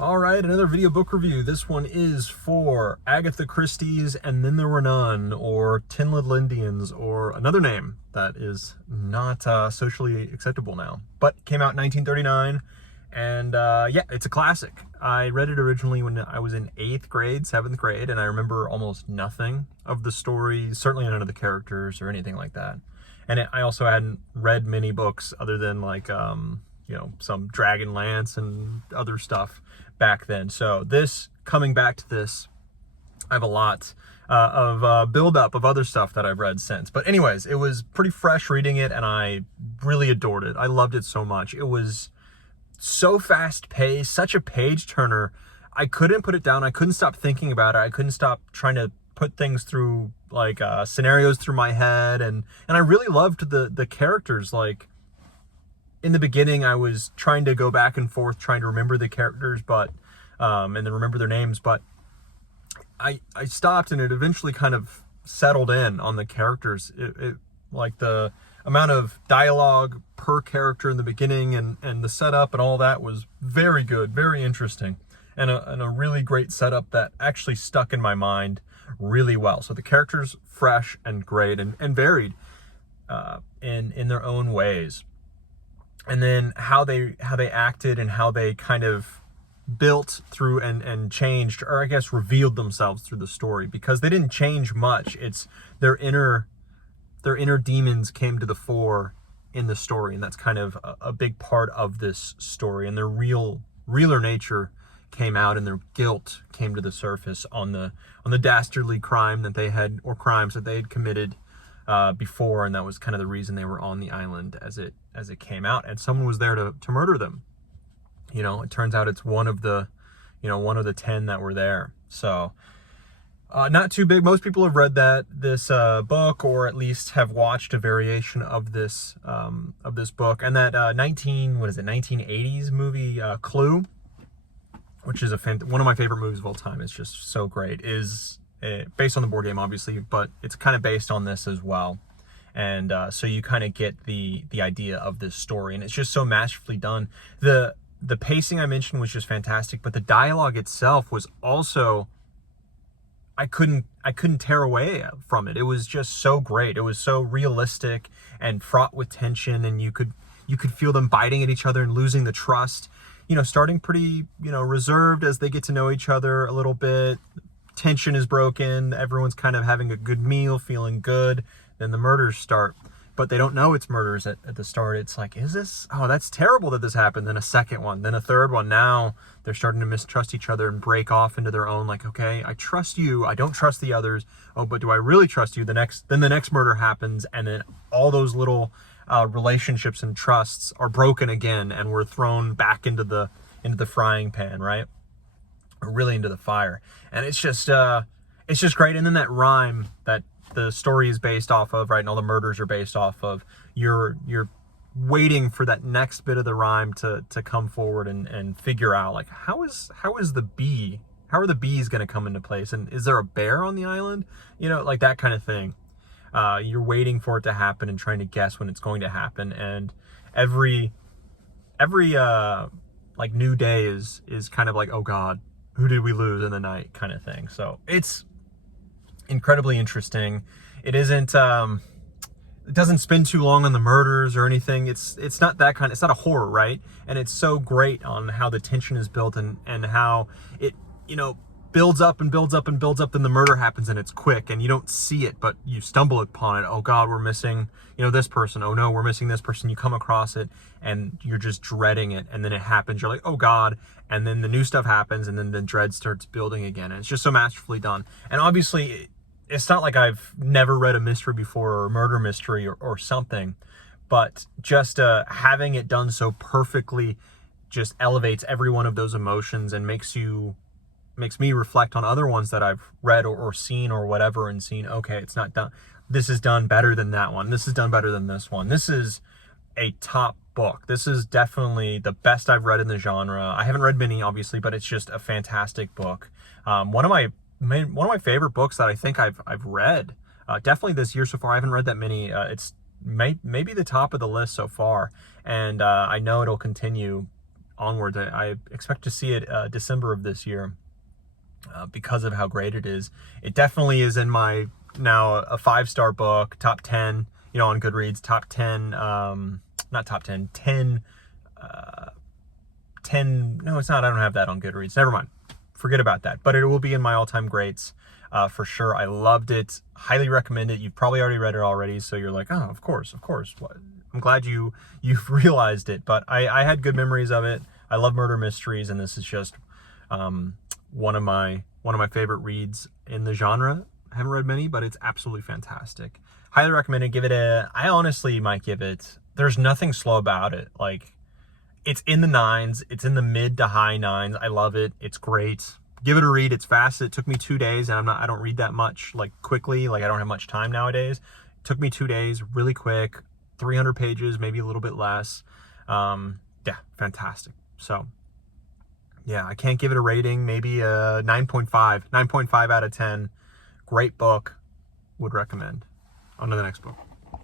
All right, another video book review. This one is for Agatha Christie's And Then There Were None, or Tin Little Indians, or another name that is not socially acceptable now, but came out in 1939, and yeah, it's a classic. I read it originally when I was in 8th grade, 7th grade, and I remember almost nothing of the story, certainly none of the characters or anything like that. And I also hadn't read many books other than like, you know, some Dragonlance and other stuff back then. So coming back to this, I have a lot of build-up of other stuff that I've read since. But anyways, it was pretty fresh reading it, and I really adored it. I loved it so much. It was so fast-paced, such a page-turner. I couldn't put it down. I couldn't stop thinking about it. I couldn't stop trying to put things through, like scenarios through my head, and I really loved the characters. Like, in the beginning, I was trying to go back and forth, trying to remember the characters, but and then remember their names, but I stopped, and it eventually kind of settled in on the characters. It like the amount of dialogue per character in the beginning and the setup and all that was very good, very interesting, and a really great setup that actually stuck in my mind really well. So the characters fresh and great and varied in their own ways. And then how they acted and how they kind of built through and changed, or I guess revealed themselves through the story, because they didn't change much. It's their inner demons came to the fore in the story, and that's kind of a big part of this story. And their realer nature came out, and their guilt came to the surface on the dastardly crime that they had, or crimes that they had committed before, and that was kind of the reason they were on the island as it came out, and someone was there to murder them. You know, it turns out it's one of the 10 that were there. So not too big. Most people have read this book, or at least have watched a variation of this book. And that 1980s movie Clue, which is one of my favorite movies of all time. It's just so great. Is based on the board game, obviously, but it's kind of based on this as well. And so you kind of get the idea of this story, and it's just so masterfully done. The pacing I mentioned was just fantastic, but the dialogue itself was also, I couldn't tear away from it. It was just so great. It was so realistic and fraught with tension, and you could feel them biting at each other and losing the trust. You know, starting pretty, reserved as they get to know each other a little bit. Tension is broken. Everyone's kind of having a good meal, feeling good. Then the murders start, but they don't know it's murders at the start. It's like, is this? Oh, that's terrible that this happened. Then a second one, then a third one. Now they're starting to mistrust each other and break off into their own, like, okay, I trust you, I don't trust the others. Oh, but do I really trust you? Then the next murder happens, and then all those little relationships and trusts are broken again, and we're thrown back into the frying pan, right? Or really into the fire. And it's just great. And then that rhyme that the story is based off of, right, and all the murders are based off of, you're waiting for that next bit of the rhyme to come forward and figure out, like, how are the bees going to come into place, and is there a bear on the island, like that kind of thing. You're waiting for it to happen and trying to guess when it's going to happen, and every like new day is kind of like, oh God, who did we lose in the night, kind of thing. So it's incredibly interesting. It isn't it doesn't spend too long on the murders or anything. It's not that kind. It's not a horror, right? And it's so great on how the tension is built, and how it builds up and builds up and builds up. Then the murder happens, and it's quick, and you don't see it, but you stumble upon it. Oh God, we're missing this person. Oh no, we're missing this person. You come across it, and you're just dreading it, and then it happens. You're like, oh God, and then the new stuff happens, and then the dread starts building again, and it's just so masterfully done. And obviously, it's not like I've never read a mystery before, or a murder mystery, or something, but just having it done so perfectly just elevates every one of those emotions, and makes me reflect on other ones that I've read or seen or whatever, and seen, okay, it's not done. This is done better than that one. This is done better than this one. This is a top book. This is definitely the best I've read in the genre. I haven't read many, obviously, but it's just a fantastic book. One of my favorite books that I think I've read, definitely this year so far. I haven't read that many. It's maybe the top of the list so far, and I know it'll continue onwards. I expect to see it December of this year because of how great it is. It definitely is in my, now a 5-star book, top 10, on Goodreads, top 10, not top 10, 10, 10, no, it's not, I don't have that on Goodreads. Never mind. Forget about that. But it will be in my all-time greats for sure. I loved it. Highly recommend it. You've probably already read it already, so you're like, oh, of course. What? I'm glad you've realized it. But I had good memories of it. I love murder mysteries, and this is just one of my favorite reads in the genre. I haven't read many, but it's absolutely fantastic. Highly recommend it. I honestly might give it, there's nothing slow about it. Like, it's in the 9s. It's in the mid to high 9s. I love it. It's great. Give it a read. It's fast. It took me 2 days, and I don't read that much, like, quickly. Like, I don't have much time nowadays. It took me 2 days, really quick, 300 pages, maybe a little bit less. Yeah, fantastic. So, yeah, I can't give it a rating. Maybe a 9.5 out of 10. Great book. Would recommend. On to the next book.